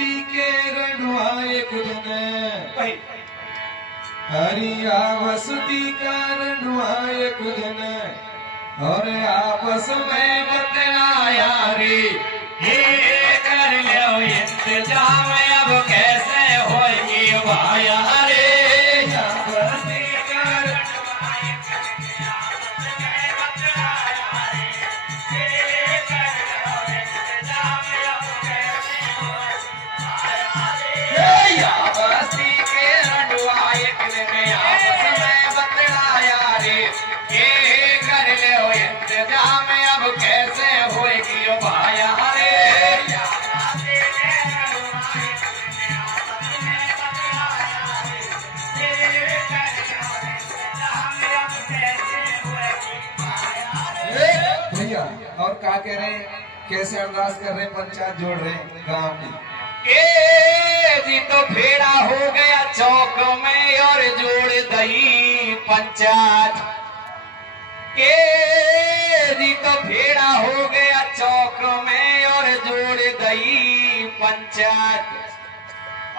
बस्ती के रंडवा एक दिन हरिया बस्ती का रंडवा एक दिन और आपस में बतलाया रे ये कर लो इंतजाम अब कैसे होगी भाया रे बस्ती का बस्ती के रंडवा एक दिन आपस में बतलाया रे ये कर लो इंतजाम अब कैसे होगी भाया रे भैया और क्या कह रहे हैं, कैसे अरदास कर रहे हैं, पंचायत जोड़ रहे हैं गांव की। जी तो फेरा हो गया चौक में और जोड़ दई पंचायत के जी तो फेरा हो गया चौक में और जोड़ दई पंचायत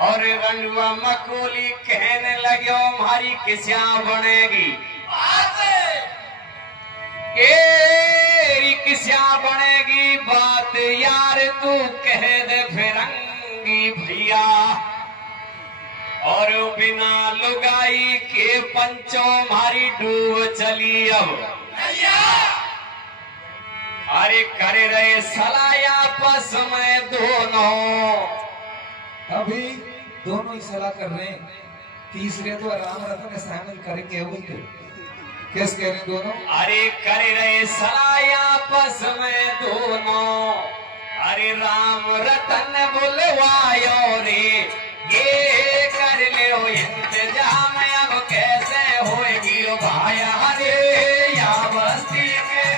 और रंडुआ मकोली कहने लगे हमारी किस्या बनेगी किस्या बनेगी बात यार तू कह दे फिरंगी भैया और बिना लुगाई के पंचों मारी डूब चली अब अरे कर रहे सलाया आपस में दोनों अभी दोनों ही सलाह कर रहे हैं, तीसरे तो राम रतन शामिल करेंगे वही तो कैसे कह रहे हैं दोनों। अरे कर रहे सलाया आपस में दोनों अरे राम रतन बुलवायो रे ये कर लो इंतजाम अब कैसे होगी भाया रे या बस्ती के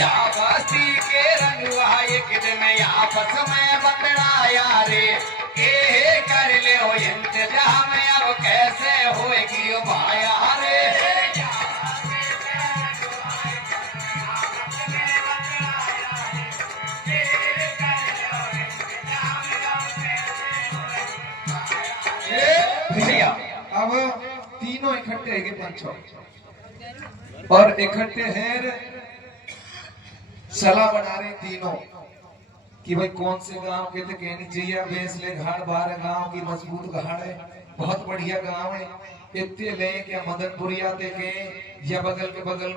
या बस्ती के रंगवा एक दिन आपस में बतलाया रे ये कर लो इंतजाम अब कैसे होगी भाया रे भैया अब तीनों इकट्ठे है पंचों और इकट्ठे हैं सलाह बना रहे तीनों कि भाई कौन से गांव के तो कहनी चाहिए बेसले घाड़ बारह गांव की मजबूत घाड़ है, बहुत बढ़िया गांव है, इतने ले क्या मदनपुरिया देखे या बगल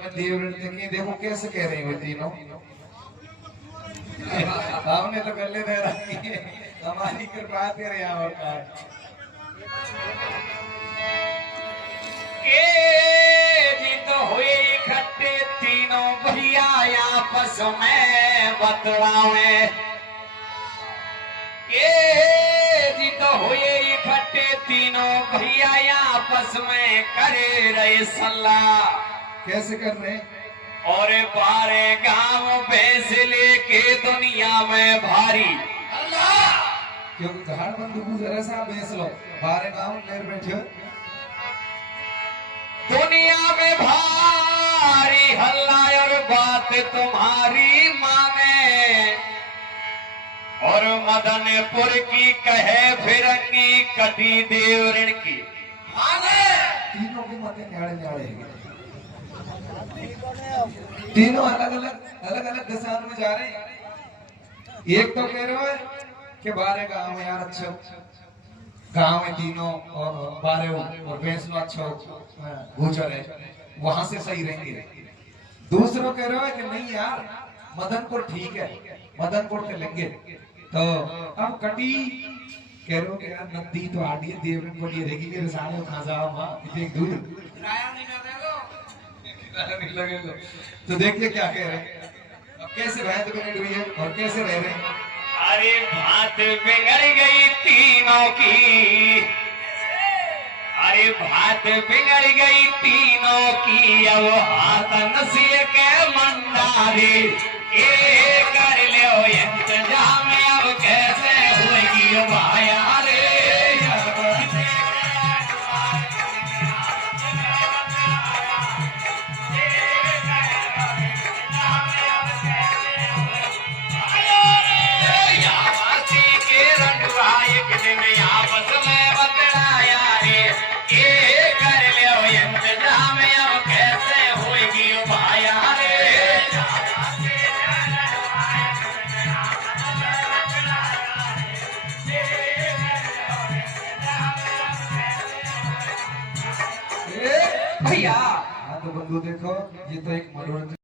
में देवरण देखे, देखो कैसे कह रहे हैं तीनों। हमने तो कर ले दे रही है, हमारी कृपा तेरे यहाँ होता है। जी तो हुए इकट्ठे तीनों भैया आपस में बतलावे जी तो हुए इकट्ठे तीनों भैया आपस में करे रहे सलाह कैसे कर रहे और बारे गांव भैंस लेके दुनिया में भारी क्योंकि घाड़ बंदूक जरा सा बेच लो, बारह गांव ले बैठे दुनिया में भारी हल्ला और बात तुम्हारी माने और मदनपुर की कहे फिरंगी कटी देवरण की तीनों की मतें न्याड़े न्याड़े हैं, तीनों अलग अलग दिशा में जा रहे हैं। एक तो कह रहे हो कि बारह गांव यार अच्छा गांव है तीनों और बारह और फैसला अच्छा गोचर है, वहां से सही रहेंगे। दूसरों कह रहे हो कि नहीं यार मदनपुर ठीक है, मदनपुर से लेंगे। तो अब कटी कह रहे हो कि यार नदी तो आड़ी है, देवरन को लिए रहेगी मेरे सामने खा जाओ वहां एक दूर नहीं लगेगा। तो देखिए क्या कह रहे हैं, अब कैसे भैंस बिगड़ रही है और कैसे रह रहे हैं। अरे बात बिगड़ गई तीनों की अरे बात बिगड़ गई तीनों की अब हाथ नसीर के मंडारे कर लो इंतजाम अब कैसे होगी भाया रे भैया हाँ तो बंधु देखो ये तो एक मनोरंजन